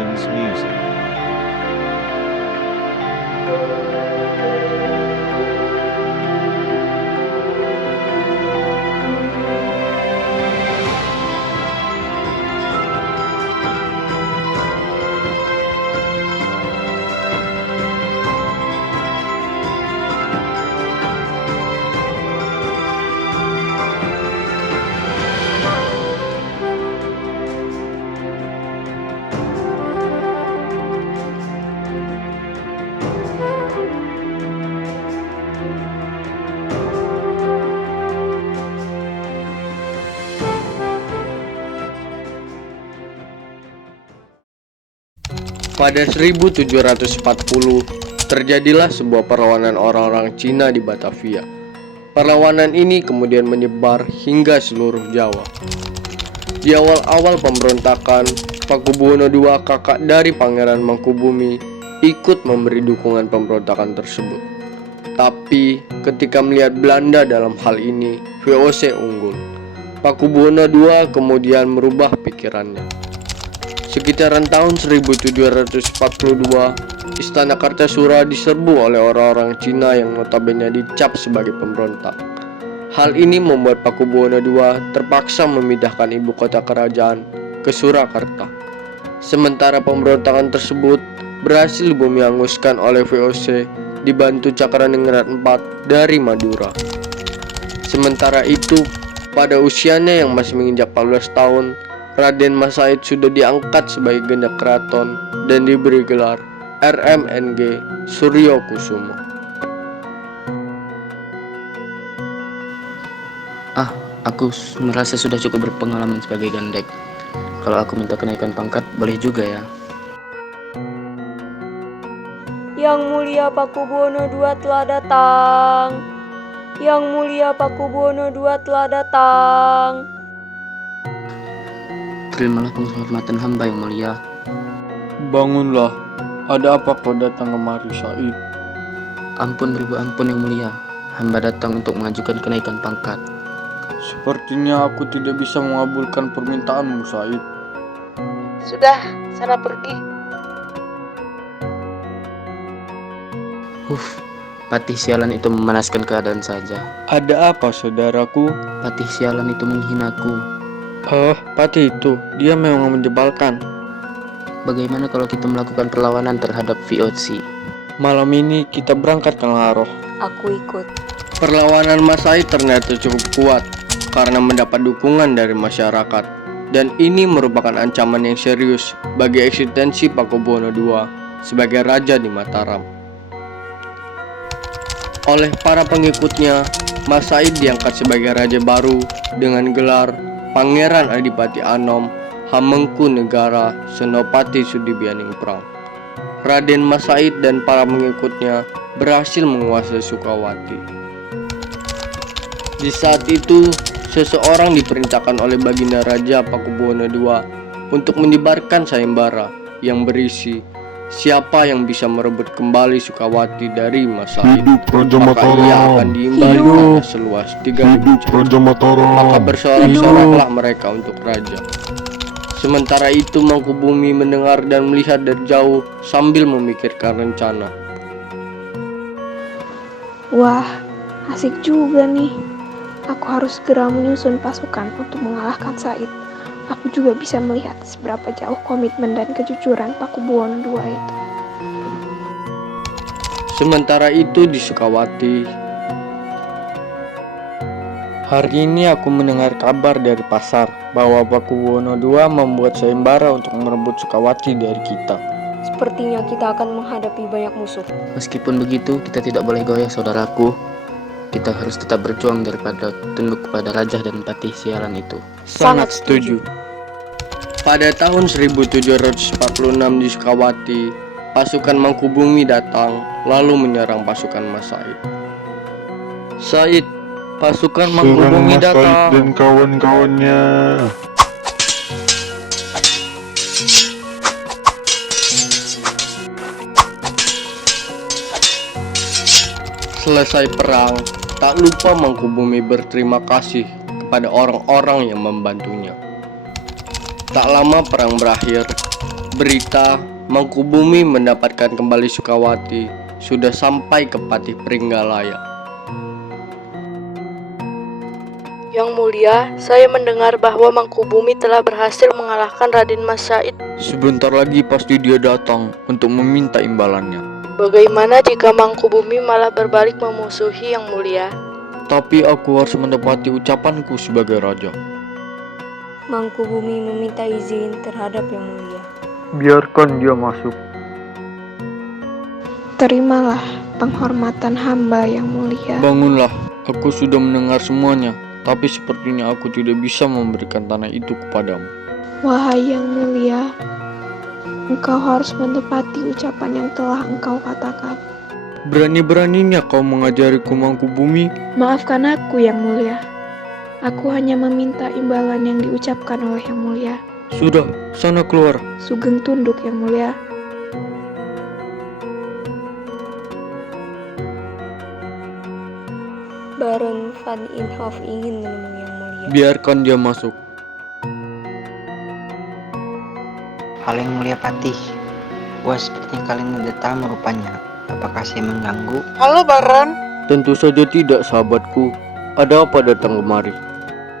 Island's music. Pada 1740, terjadilah sebuah perlawanan orang-orang Cina di Batavia. Perlawanan ini kemudian menyebar hingga seluruh Jawa. Di awal-awal pemberontakan, Pakubuwono II, kakak dari Pangeran Mangkubumi, ikut memberi dukungan pemberontakan tersebut. Tapi, ketika melihat Belanda dalam hal ini, VOC unggul. Pakubuwono II kemudian merubah pikirannya. Sekitaran tahun 1742, Istana Kartasura diserbu oleh orang-orang Cina yang notabene dicap sebagai pemberontak. Hal ini membuat Pakubuwono II terpaksa memindahkan ibu kota kerajaan ke Surakarta. Sementara pemberontakan tersebut berhasil bumi hanguskan oleh VOC dibantu Cakraningrat IV dari Madura. Sementara itu, pada usianya yang masih menginjak 14 tahun, Raden Mas Said sudah diangkat sebagai gendak keraton dan diberi gelar RMNG Suryo Kusumo. Aku merasa sudah cukup berpengalaman sebagai gandek. Kalau aku minta kenaikan pangkat, boleh juga ya? Yang mulia Pakubuwono II telah datang. Yang mulia Pakubuwono II telah datang. Terimalah penghormatan hamba yang mulia. Bangunlah, ada apa kau datang kemari, Said? Ampun beribu ampun yang mulia. Hamba datang untuk mengajukan kenaikan pangkat. Sepertinya aku tidak bisa mengabulkan permintaanmu, Said. Sudah, sana pergi. Patih sialan itu memanaskan keadaan saja. Ada apa, saudaraku? Patih sialan itu menghinaku. Oh, Patih itu, dia memang menjebalkan. Bagaimana kalau kita melakukan perlawanan terhadap VOC? Malam ini kita berangkat ke Laroh. Aku ikut. Perlawanan Mas Said ternyata cukup kuat karena mendapat dukungan dari masyarakat, dan ini merupakan ancaman yang serius bagi eksistensi Pakubuwono II sebagai raja di Mataram. Oleh para pengikutnya, Mas Said diangkat sebagai raja baru dengan gelar Pangeran Adipati Anom Hamengku Negara Senopati Sudibianingprang. Raden Mas Said dan para pengikutnya berhasil menguasai Sukawati. Di saat itu, seseorang diperintahkan oleh Baginda Raja Pakubuwono II untuk menyebarkan sayembara yang berisi siapa yang bisa merebut kembali Sukawati dari Mas Said, Hidup Raja maka ia Mataram. akan diimbali tanah seluas 3.000 Hidup Raja Mataram. maka bersorak-soraklah mereka untuk raja. Sementara itu Mangkubumi mendengar dan melihat dari jauh sambil memikirkan rencana. Wah, asik juga nih. Aku harus segera menyusun pasukan untuk mengalahkan Said. Aku juga bisa melihat seberapa jauh komitmen dan kejujuran Pakubuwono II itu. Sementara itu di Sukawati, hari ini aku mendengar kabar dari pasar bahwa Pakubuwono II membuat sayembara untuk merebut Sukawati dari kita. Sepertinya kita akan menghadapi banyak musuh. Meskipun begitu, kita tidak boleh goyah, saudaraku. Kita harus tetap berjuang daripada tunduk kepada raja dan patih sialan itu. Sangat setuju. Pada tahun 1746 di Sukawati, pasukan Mangkubumi datang lalu menyerang pasukan Mas Said. Said, pasukan Serang Mangkubumi Mas Said datang. dan kawan-kawannya. Selesai perang, tak lupa Mangkubumi berterima kasih kepada orang-orang yang membantunya. Tak lama perang berakhir, Berita Mangkubumi mendapatkan kembali Sukawati sudah sampai ke Patih Pringgalaya. Yang mulia, saya mendengar bahwa Mangkubumi telah berhasil mengalahkan Raden Mas Said. Sebentar lagi pasti dia datang untuk meminta imbalannya. Bagaimana jika Mangkubumi malah berbalik memusuhi Yang mulia? Tapi aku harus menepati ucapanku sebagai raja. Mangkubumi meminta izin terhadap Yang mulia. Biarkan dia masuk. Terimalah penghormatan hamba yang mulia. Bangunlah, aku sudah mendengar semuanya. Tapi sepertinya aku tidak bisa memberikan tanah itu kepadamu. Wahai yang mulia, engkau harus menepati ucapan yang telah engkau katakan. Berani-beraninya kau mengajariku Mangkubumi. Maafkan aku yang mulia. Aku hanya meminta imbalan yang diucapkan oleh yang mulia. Sudah, sana keluar. Sugeng tunduk yang mulia. Baron Van Inhofe ingin menemui Yang mulia. Biarkan dia masuk. Halo Yang Mulia Patih. Wah, sepertinya kalian ada tamu rupanya. Apakah saya mengganggu? Halo Baron, Tentu saja tidak, sahabatku. Ada apa datang kemari?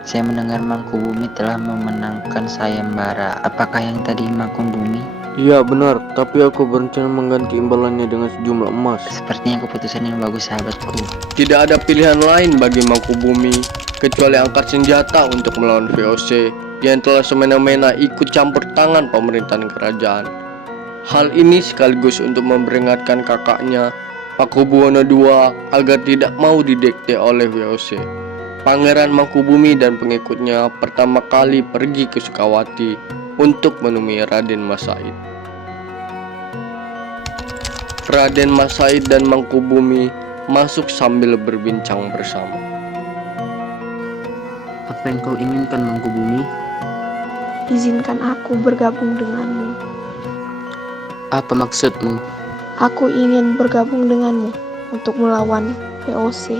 Saya mendengar Mangkubumi telah memenangkan sayembara. Apakah yang tadi Mangkubumi? Iya benar, tapi aku berencana mengganti imbalannya dengan sejumlah emas. Sepertinya keputusan yang bagus sahabatku. Tidak ada pilihan lain bagi Mangkubumi kecuali angkat senjata untuk melawan VOC yang telah semena-mena ikut campur tangan pemerintahan kerajaan. Hal ini sekaligus untuk memperingatkan kakaknya, Pakubuwono II, agar tidak mau didikte oleh VOC. Pangeran Mangkubumi dan pengikutnya pertama kali pergi ke Sukawati untuk menemui Raden Mas Said. Raden Mas Said dan Mangkubumi masuk sambil berbincang bersama. Apa yang kau inginkan Mangkubumi? Izinkan aku bergabung denganmu. Apa maksudmu? Aku ingin bergabung denganmu untuk melawan VOC.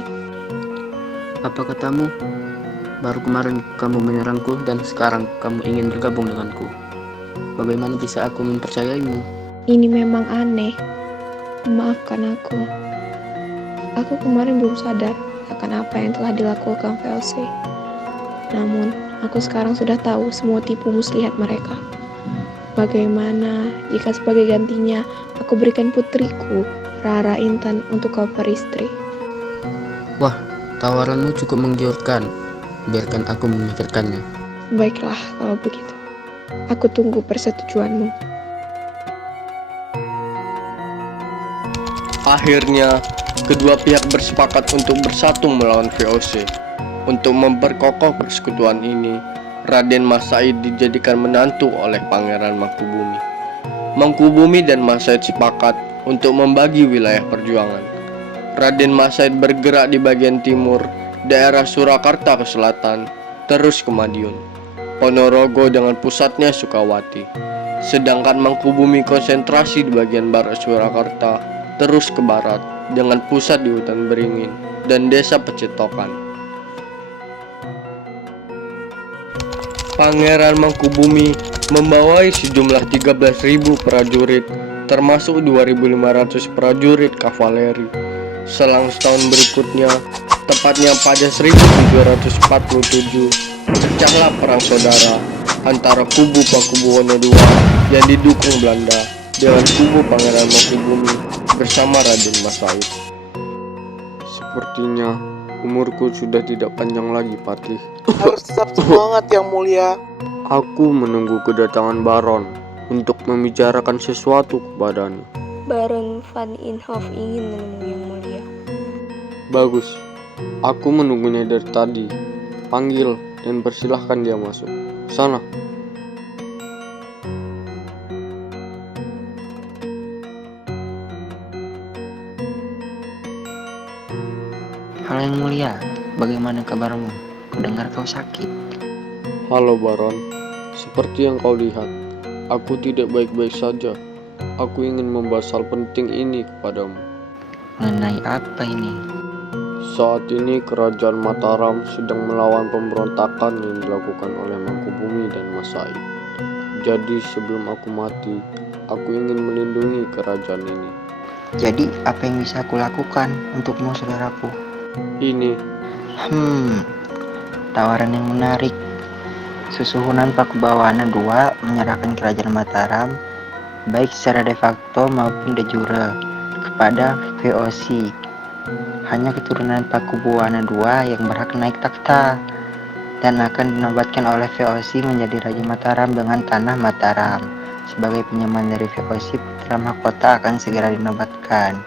Apa katamu? Baru kemarin kamu menyerangku dan sekarang kamu ingin bergabung denganku. Bagaimana bisa aku mempercayaimu? Ini memang aneh. Maafkan aku. Aku kemarin belum sadar akan apa yang telah dilakukan VOC. Namun, aku sekarang sudah tahu semua tipu muslihat mereka. Bagaimana jika sebagai gantinya aku berikan putriku, Rara Intan, untuk kau beristri? Wah, tawaranmu cukup menggiurkan. Biarkan aku memikirkannya. Baiklah kalau begitu. Aku tunggu persetujuanmu. Akhirnya, kedua pihak bersepakat untuk bersatu melawan VOC. Untuk memperkokoh persekutuan ini, Raden Mas Said dijadikan menantu oleh Pangeran Mangkubumi. Mangkubumi dan Mas Said sepakat untuk membagi wilayah perjuangan. Raden Mas Said bergerak di bagian timur, daerah Surakarta ke selatan, terus ke Madiun, Ponorogo dengan pusatnya Sukawati. Sedangkan Mangkubumi konsentrasi di bagian barat Surakarta, terus ke barat dengan pusat di hutan Beringin dan desa Pecetokan. Pangeran Mangkubumi membawai sejumlah 13.000 prajurit, termasuk 2.500 prajurit kavaleri. Selang setahun berikutnya, tepatnya pada 1747, pecahlah perang saudara antara kubu Pakubuwono II yang didukung Belanda dengan kubu Pangeran Mangkubumi bersama Raden Mas Said. Sepertinya umurku sudah tidak panjang lagi, Patih. harus tetap semangat Yang mulia. Aku menunggu kedatangan Baron untuk membicarakan sesuatu kepadanya. Baron Van Inhofe ingin menemui Yang mulia. Bagus, aku menunggunya dari tadi. Panggil dan persilahkan dia masuk. Sana. Halo Yang Mulia, bagaimana kabarmu? Kudengar kau sakit. Halo Baron, seperti yang kau lihat, aku tidak baik-baik saja. Aku ingin membahas hal penting ini kepadamu. Mengenai apa ini? Saat ini kerajaan Mataram sedang melawan pemberontakan yang dilakukan oleh Mangkubumi dan Mas Said. Jadi sebelum aku mati, aku ingin melindungi kerajaan ini. Jadi apa yang bisa aku lakukan untukmu saudaraku? Ini, Tawaran yang menarik. Susuhunan Pakubawana II menyerahkan kerajaan Mataram baik secara de facto maupun de jure kepada VOC. Hanya keturunan Pakubuwana II yang berhak naik takhta dan akan dinobatkan oleh VOC menjadi Raja Mataram dengan tanah Mataram. Sebagai pinjaman dari VOC, putra mahkota akan segera dinobatkan.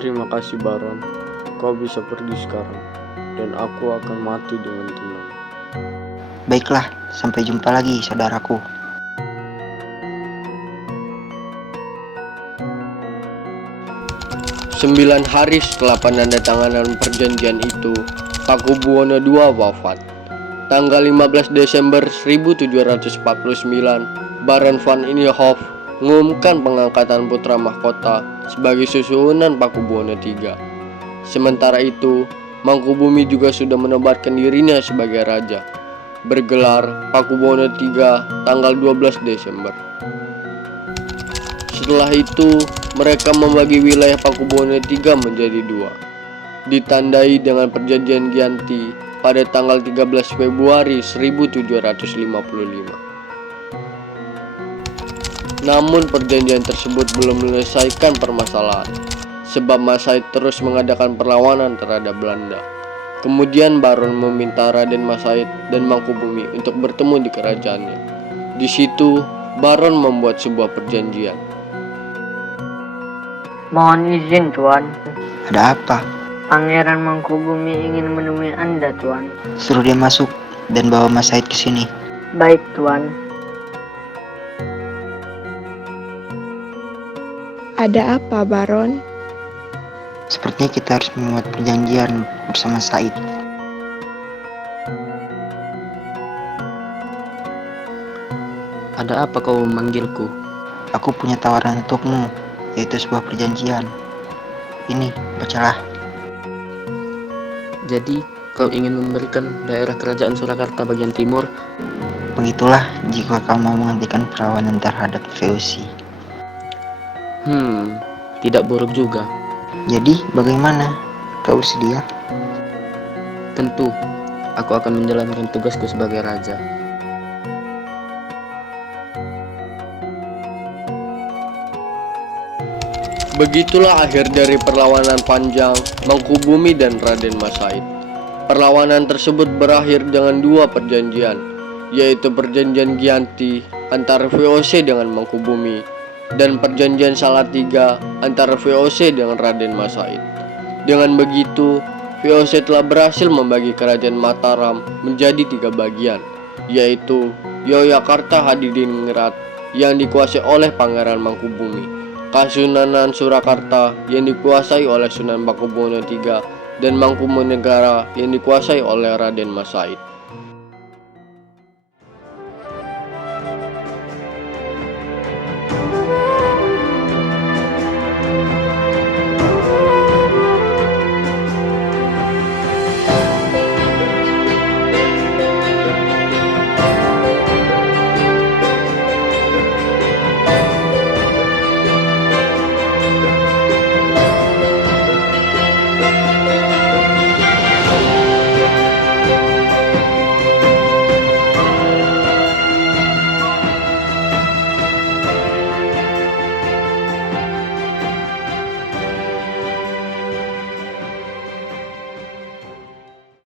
terima kasih Baron. Kau bisa pergi sekarang, dan aku akan mati dengan tenang. Baiklah, sampai jumpa lagi saudaraku. Sembilan hari setelah penandatanganan perjanjian itu, Pakubuwono II wafat. Tanggal 15 Desember 1749, Baron van Inhofe mengumumkan pengangkatan putra mahkota sebagai susuhunan Pakubuwono III. Sementara itu, Mangkubumi juga sudah menobatkan dirinya sebagai raja, bergelar Pakubuwono III tanggal 12 Desember. Setelah itu, mereka membagi wilayah Pakubuwono III menjadi dua, ditandai dengan perjanjian Giyanti pada tanggal 13 Februari 1755. Namun perjanjian tersebut belum menyelesaikan permasalahan, sebab Masaid terus mengadakan perlawanan terhadap Belanda. Kemudian Baron meminta Raden Masaid dan Mangkubumi untuk bertemu di kerajaannya. Di situ, Baron membuat sebuah perjanjian. Mohon izin, Tuan. Ada apa? Pangeran Mangkubumi ingin menemui Anda, Tuan. Suruh dia masuk dan bawa Mas Said ke sini. Baik, Tuan. Ada apa, Baron? Sepertinya kita harus membuat perjanjian bersama Said. Ada apa kau memanggilku? Aku punya tawaran untukmu, yaitu sebuah perjanjian. Ini, bacalah. Jadi, kau ingin memberikan daerah kerajaan Surakarta bagian timur? Begitulah jika kau mau menghentikan perlawanan terhadap VOC. Tidak buruk juga. Jadi, bagaimana? Kau bersedia? Tentu, aku akan menjalankan tugasku sebagai raja. Begitulah akhir dari perlawanan panjang Mangkubumi dan Raden Masaid. Perlawanan tersebut berakhir dengan dua perjanjian, yaitu perjanjian Giyanti antara VOC dengan Mangkubumi dan perjanjian Salatiga antara VOC dengan Raden Masaid. Dengan begitu, VOC telah berhasil membagi kerajaan Mataram menjadi 3 bagian, yaitu Yogyakarta Hadiningrat yang dikuasai oleh Pangeran Mangkubumi, Kasunanan Surakarta yang dikuasai oleh Sunan Pakubuwono III, dan Mangkumonegara yang dikuasai oleh Raden Masaid.